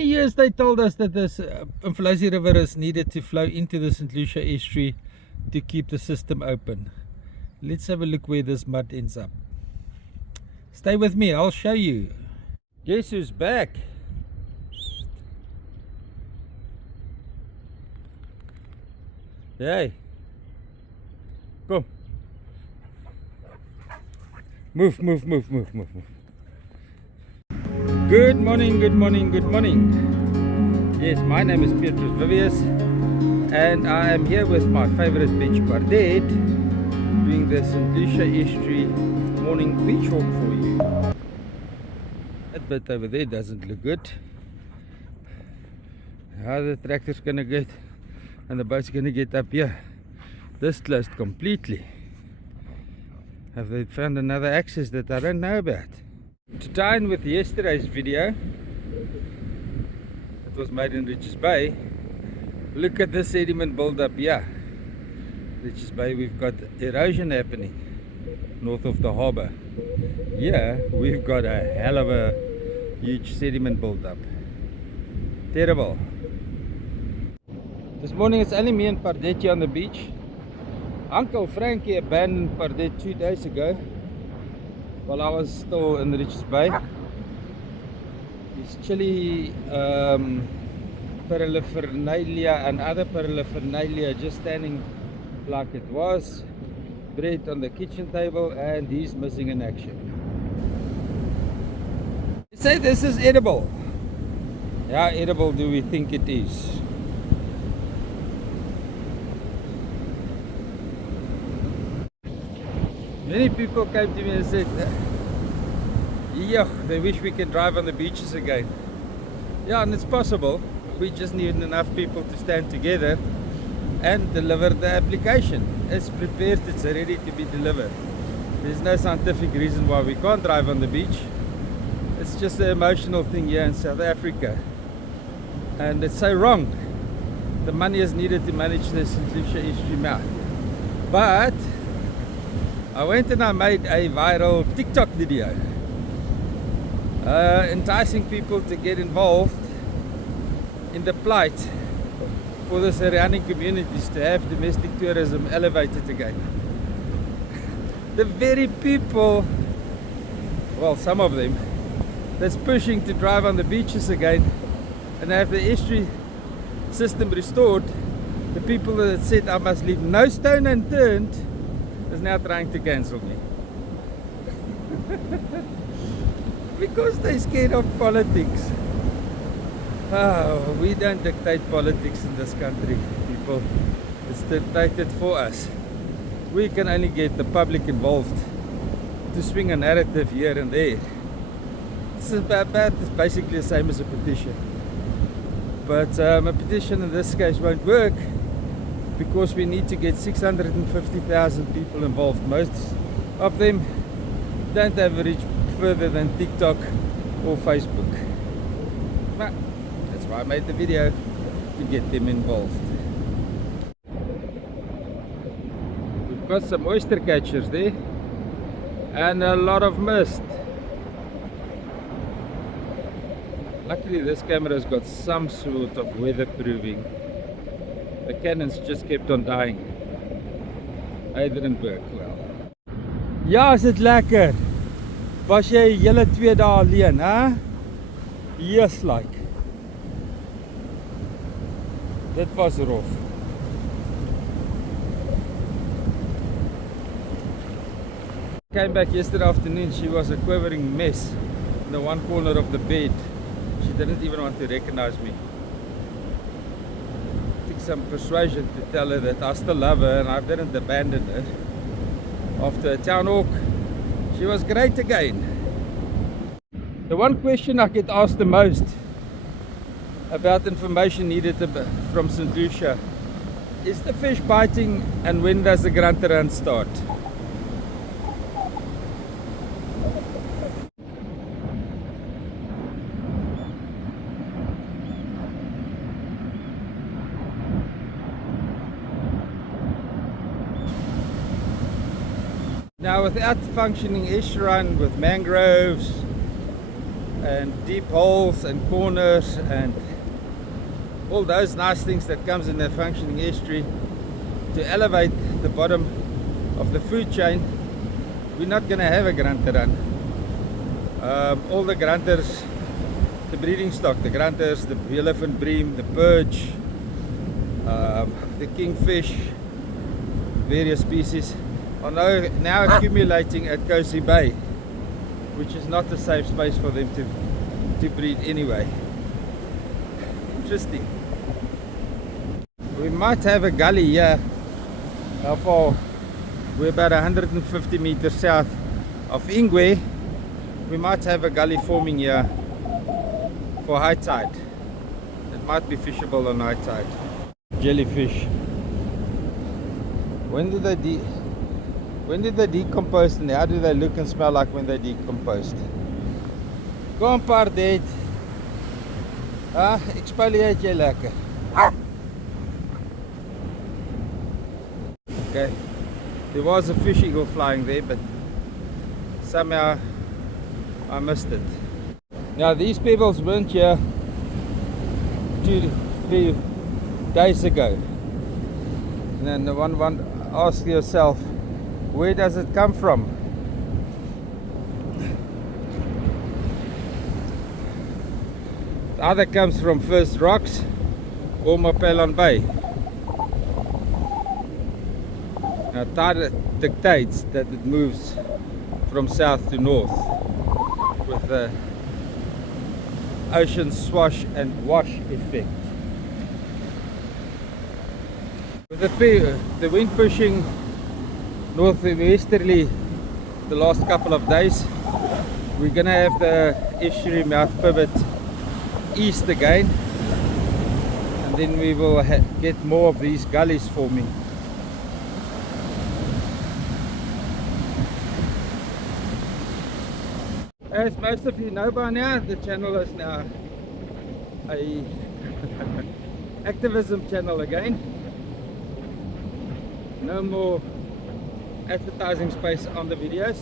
many years they told us that this Umfolozi River is needed to flow into the St. Lucia Estuary to keep the system open. Let's have a look where this mud ends up. Stay with me, I'll show you. Guess who's back? Hey, come. Move. Good morning. Yes, my name is Petrus Vivius and I am here with my favorite beach Bardet, doing the St. Lucia Estuary morning beach walk for you. That bit over there doesn't look good. How the tractor's gonna get and the boat's gonna get up here. This closed completely. Have they found another access that I don't know about? To tie in with yesterday's video that was made in Richards Bay, look at the sediment build up here. Richards Bay, we've got erosion happening north of the harbour. Here we've got a hell of a huge sediment build up. Terrible. This morning it's only me and Bardet here on the beach. Uncle Frankie abandoned Bardet 2 days ago while I was still in Richards Bay. His chili paraphernalia and other paraphernalia just standing like it was. Bread on the kitchen table, and he's missing in action. They say this is edible. How edible do we think it is? Many people came to me and said, yeah, they wish we can drive on the beaches again. Yeah, and it's possible. We just need enough people to stand together and deliver the application. It's prepared, it's ready to be delivered. There's no scientific reason why we can't drive on the beach. It's just an emotional thing here in South Africa. And it's so wrong. The money is needed to manage the St. Lucia Estuary mouth. But I went and I made a viral TikTok video enticing people to get involved in the plight for the surrounding communities to have domestic tourism elevated again. The very people, well, some of them, that's pushing to drive on the beaches again and have the estuary system restored, the people that said I must leave no stone unturned, is now trying to cancel me. Because they're scared of politics. Oh, we don't dictate politics in this country, people. It's dictated for us. We can only get the public involved to swing a narrative here and there. It's basically the same as a petition. But a petition in this case won't work, because we need to get 650,000 people involved. Most of them don't have a reach further than TikTok or Facebook. But that's why I made the video, to get them involved. We've got some oyster catchers there and a lot of mist. Luckily this camera's got some sort of weatherproofing. The cannons just kept on dying. It didn't work well. Ja, is dit lekker. Was jy hele 2 dae alleen, hè? Yes, like. Dit was rough. Came back yesterday afternoon, she was a quivering mess in the one corner of the bed. She didn't even want to recognize me. Some persuasion to tell her that I still love her and I didn't abandon her. After a town walk, she was great again. The one question I get asked the most about information needed from St. Lucia is the fish biting, and when does the grunt run start? Now, without functioning estuary with mangroves, and deep holes and corners and all those nice things that comes in a functioning estuary to elevate the bottom of the food chain, we're not going to have a grunter run. All the grunters, the breeding stock, the grunters, the yellowfin bream, the perch, the kingfish, various species are now accumulating at Cozy Bay, which is not a safe space for them to breed anyway. Interesting. We might have a gully here. How far? We're about 150 meters south of Ingwe. We might have a gully forming here for high tide. It might be fishable on high tide. Jellyfish. When did they decompose, and how do they look and smell like when they decomposed? Go on, paar dead. Exfoliate jy lekker. Okay, there was a fish eagle flying there, but somehow I missed it. Now these pebbles weren't here 2-3 days ago. And then the one ask yourself, where does it come from? It either comes from First Rocks or Mapelon Bay. Now tide dictates that it moves from south to north with the ocean swash and wash effect. With the wind pushing northwesterly the last couple of days, we're gonna have the estuary mouth pivot east again, and then we will get more of these gullies forming. As most of you know by now, the channel is now a activism channel again. No more advertising space on the videos.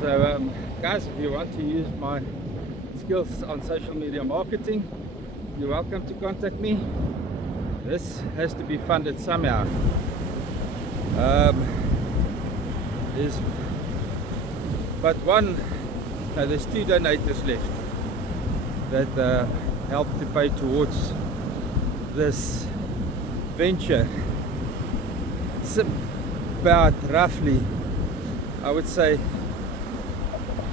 So guys, if you want to use my skills on social media marketing, you're welcome to contact me. This has to be funded somehow. There's two donators left that help to pay towards this venture. It's about roughly, I would say,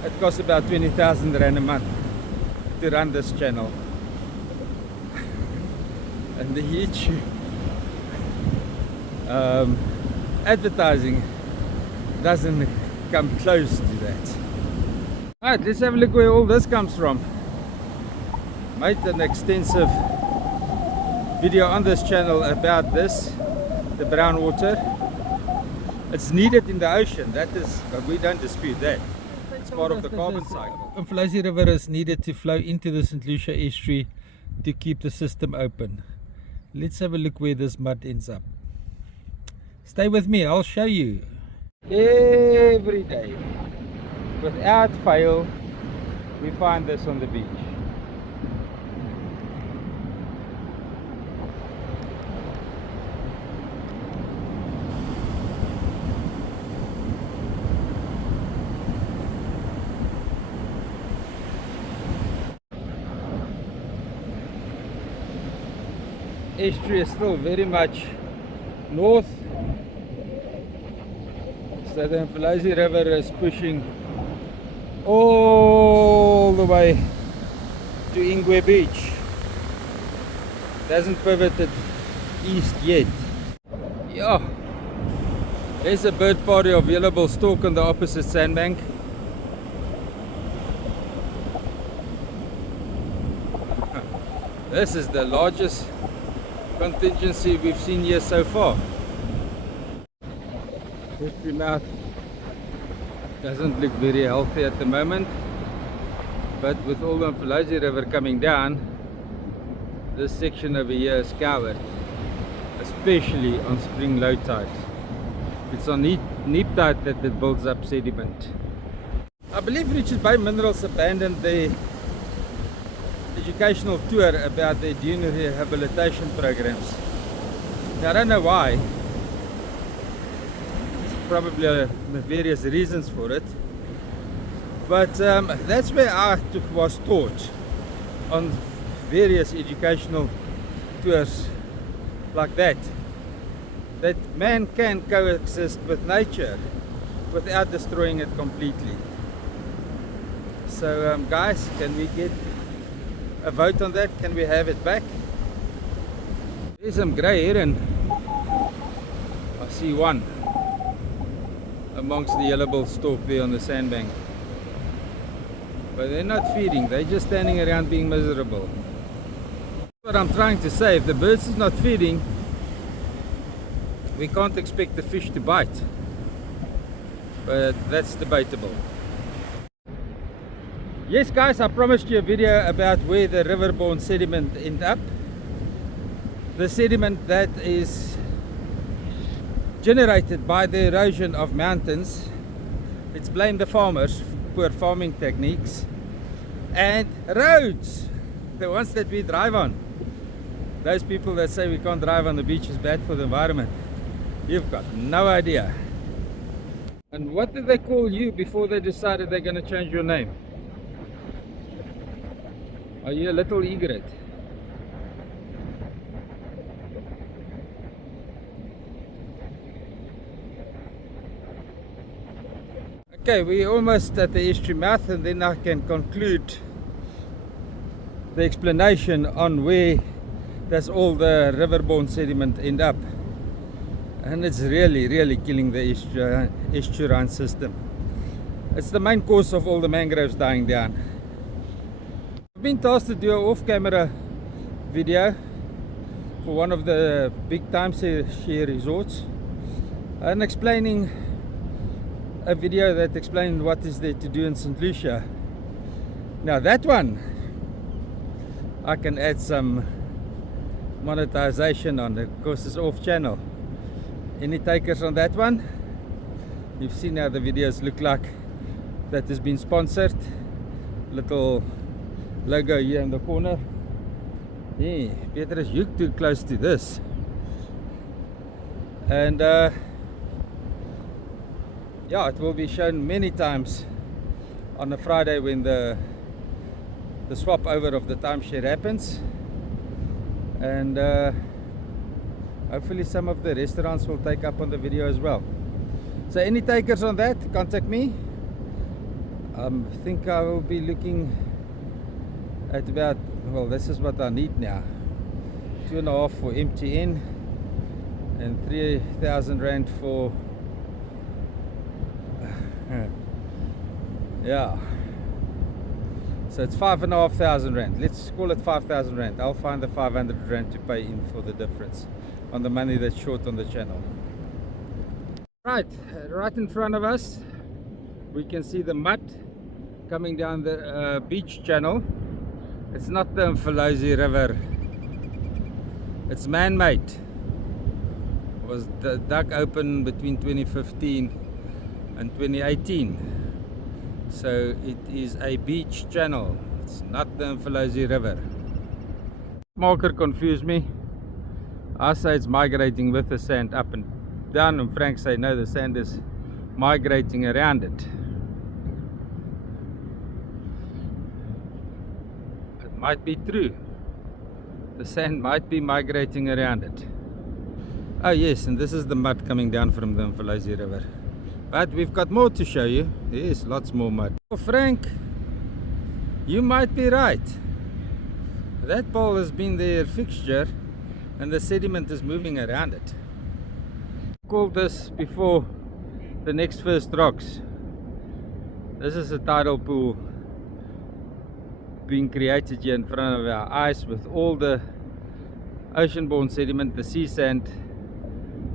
it costs about 20,000 rand a month to run this channel. And the YouTube advertising doesn't come close to that. Alright, let's have a look where all this comes from. Made an extensive video on this channel about this, the brown water. It's needed in the ocean, that is, but we don't dispute that. It's part of the carbon cycle. Umfolozi River is needed to flow into the St. Lucia Estuary to keep the system open. Let's have a look where this mud ends up. Stay with me, I'll show you. Every day, without fail, we find this on the beach. Estuary is still very much north, so the Umfolozi River is pushing all the way to Ingwe Beach. It hasn't pivoted east yet. Yeah, there's a bird party of yellowbill stork on the opposite sandbank. This is the largest contingency we've seen here so far. Estuary mouth doesn't look very healthy at the moment, but with all the Umfolozi River coming down, this section over here is covered, especially on spring low tide. It's on neap tide that it builds up sediment. I believe Richards Bay Minerals abandoned their educational tour about their dune rehabilitation programs. Now, I don't know why. There's probably various reasons for it. But that's where I was taught on various educational tours like that. That man can coexist with nature without destroying it completely. So guys, can we get a vote on that? Can we have it back? There's some grey heron. I see one amongst the yellow-billed stork there on the sandbank. But they're not feeding, they're just standing around being miserable. What I'm trying to say, if the birds is not feeding, we can't expect the fish to bite. But that's debatable. Yes guys, I promised you a video about where the riverborne sediment end up. The sediment that is generated by the erosion of mountains. It's blamed the farmers for poor farming techniques. And roads, the ones that we drive on. Those people that say we can't drive on the beach is bad for the environment. You've got no idea. And what did they call you before they decided they're going to change your name? Are you a little egret? Okay, we're almost at the estuary mouth, and then I can conclude the explanation on where does all the riverborne sediment end up. And it's really killing the estuarine system. It's the main cause of all the mangroves dying down. I've been tasked to do an off-camera video for one of the big timeshare resorts and explaining a video that explained what is there to do in St. Lucia. Now that one I can add some monetization on, of course it's off channel. Any takers on that one? You've seen how the videos look like. That has been sponsored. Little logo here in the corner. Yeah, better as you too close to this. And yeah, it will be shown many times on a Friday when the swap over of the timeshare happens. And hopefully some of the restaurants will take up on the video as well. So any takers on that, contact me. I think I will be looking at about, well, this is what I need now, 2.5 for MTN and 3,000 rand for yeah, so it's 5,500 rand. Let's call it 5,000 rand. I'll find the 500 rand to pay in for the difference on the money that's short on the channel. Right in front of us we can see the mud coming down the beach channel. It's not the Mfolozi River, it's man-made. It was dug open between 2015 and 2018, so it is a beach channel. It's not the Mfolozi River. Marker confused me. I say it's migrating with the sand up and down, and Frank say no, the sand is migrating around it. It might be true. The sand might be migrating around it. Oh yes, and this is the mud coming down from the Mfolozi River. But we've got more to show you. Yes, lots more mud. Oh, Frank, you might be right. That pole has been their fixture and the sediment is moving around it. I called this before the next first rocks. This is a tidal pool being created here in front of our eyes with all the ocean-borne sediment, the sea sand,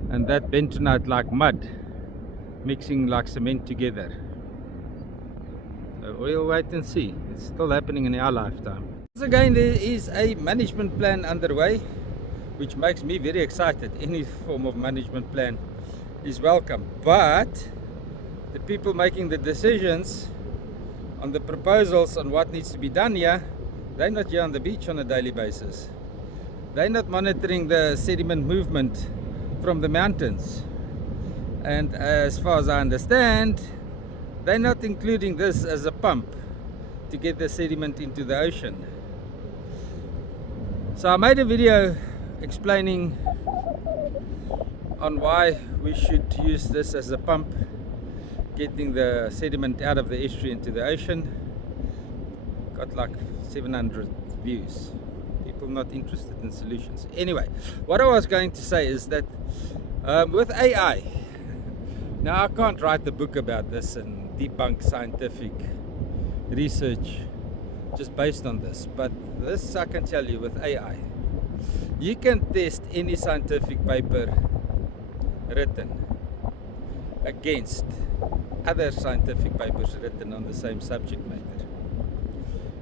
and that bentonite like mud mixing like cement together. So we'll wait and see. It's still happening in our lifetime. Once again, there is a management plan underway, which makes me very excited. Any form of management plan is welcome, but the people making the decisions on the proposals on what needs to be done here, they're not here on the beach on a daily basis. They're not monitoring the sediment movement from the mountains. And as far as I understand, they're not including this as a pump to get the sediment into the ocean. So I made a video explaining on why we should use this as a pump, getting the sediment out of the estuary into the ocean. Got like 700 views. People not interested in solutions. Anyway, what I was going to say is that with AI, now I can't write a book about this and debunk scientific research just based on this, but this I can tell you, with AI you can test any scientific paper written against other scientific papers written on the same subject matter,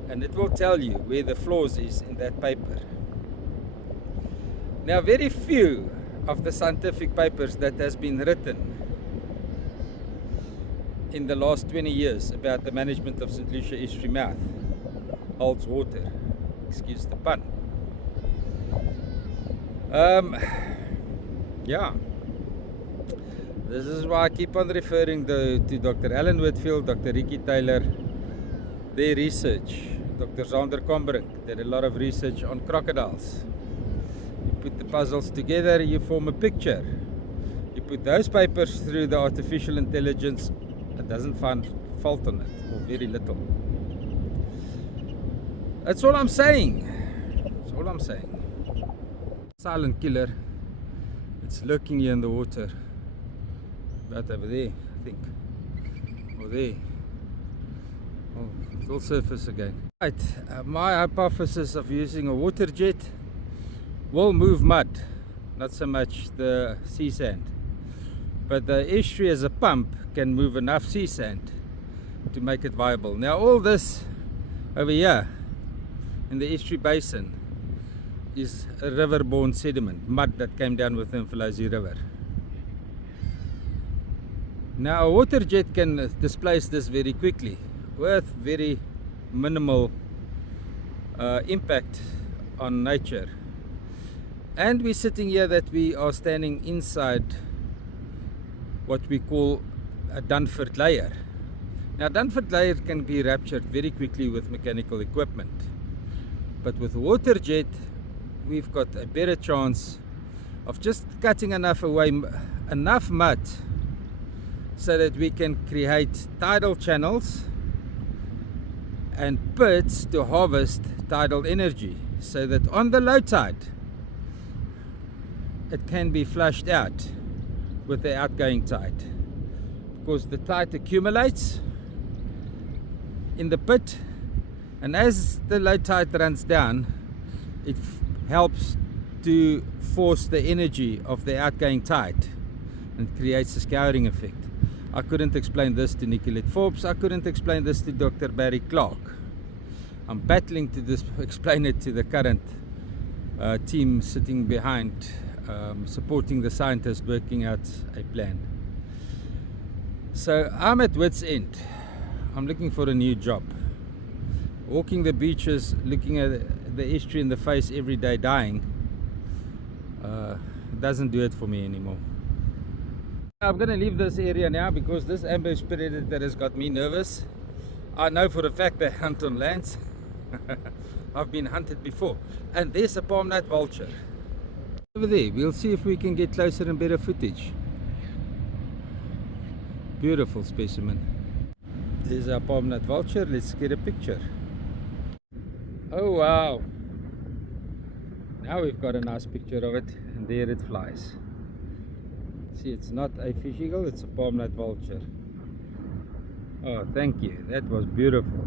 and it will tell you where the flaws is in that paper. Now, very few of the scientific papers that has been written in the last 20 years about the management of St. Lucia Estuary mouth holds water, excuse the pun. Yeah, this is why I keep on referring to Dr. Alan Whitfield, Dr. Ricky Taylor, their research. Dr. Zander Combrink did a lot of research on crocodiles. You put the puzzles together, you form a picture. You put those papers through the artificial intelligence, it doesn't find fault on it, or very little. That's all I'm saying. That's all I'm saying. Silent killer. It's lurking here in the water. About over there, I think. Or there. Oh, it will surface again. Right, my hypothesis of using a water jet will move mud, not so much the sea sand. But the estuary as a pump can move enough sea sand to make it viable. Now all this over here in the estuary basin is a river-borne sediment, mud that came down with the Mfolozi River. Now a water jet can displace this very quickly with very minimal impact on nature. And we're sitting here that we are standing inside what we call a Dunford layer. Now Dunford layer can be ruptured very quickly with mechanical equipment, but with a water jet we've got a better chance of just cutting enough mud so that we can create tidal channels and pits to harvest tidal energy, so that on the low tide it can be flushed out with the outgoing tide, because the tide accumulates in the pit, and as the low tide runs down, it helps to force the energy of the outgoing tide and creates a scouring effect. I couldn't explain this to Nicolette Forbes, I couldn't explain this to Dr. Barry Clark. I'm battling to explain it to the current team sitting behind, supporting the scientists working out a plan. So I'm at wit's end. I'm looking for a new job. Walking the beaches, looking at the estuary in the face every day dying, doesn't do it for me anymore. I'm going to leave this area now because this ambush predator has got me nervous. I know for a fact they hunt on lands. I've been hunted before. And there's a palm nut vulture. Over there, we'll see if we can get closer and better footage. Beautiful specimen. There's our palm nut vulture. Let's get a picture. Oh wow, now we've got a nice picture of it, and there it flies. See, it's not a fish eagle, it's a palm nut vulture. Oh, thank you, that was beautiful.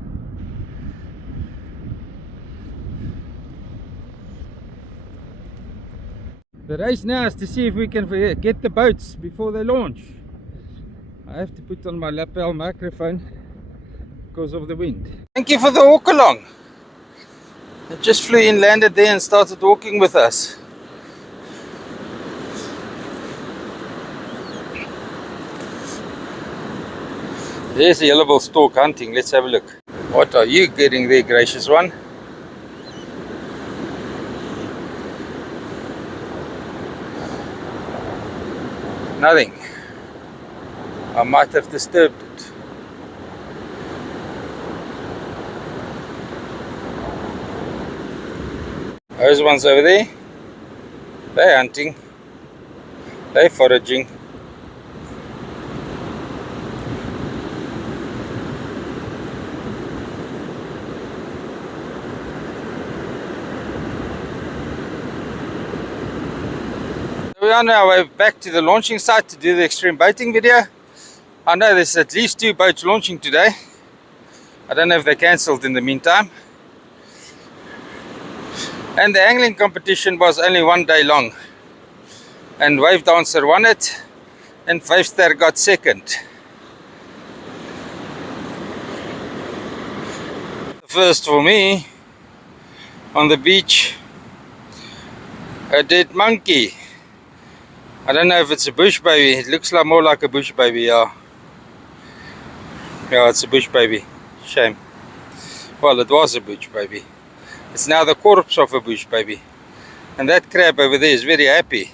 The race now is to see if we can get the boats before they launch. I have to put on my lapel microphone because of the wind. Thank you for the walk along. It just flew in, landed there and started walking with us. There's a yellowbill stork hunting. Let's have a look. What are you getting there, gracious one? Nothing. I might have disturbed it. Those ones over there, they're hunting, they're foraging. We are on our way back to the launching site to do the extreme boating video. I know there's at least 2 boats launching today. I don't know if they cancelled in the meantime. And the angling competition was only 1 day long. And Wave Dancer won it, and 5-star got second. First for me, on the beach, a dead monkey. I don't know if it's a bush baby. It looks like more like a bush baby, yeah. Yeah, it's a bush baby. Shame. Well, it was a bush baby. It's now the corpse of a bush baby. And that crab over there is very happy.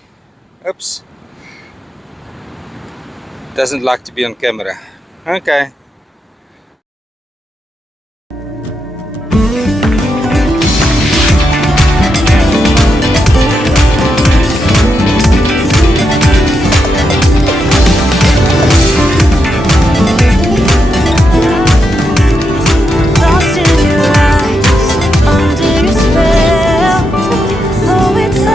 Oops. Doesn't like to be on camera. Okay.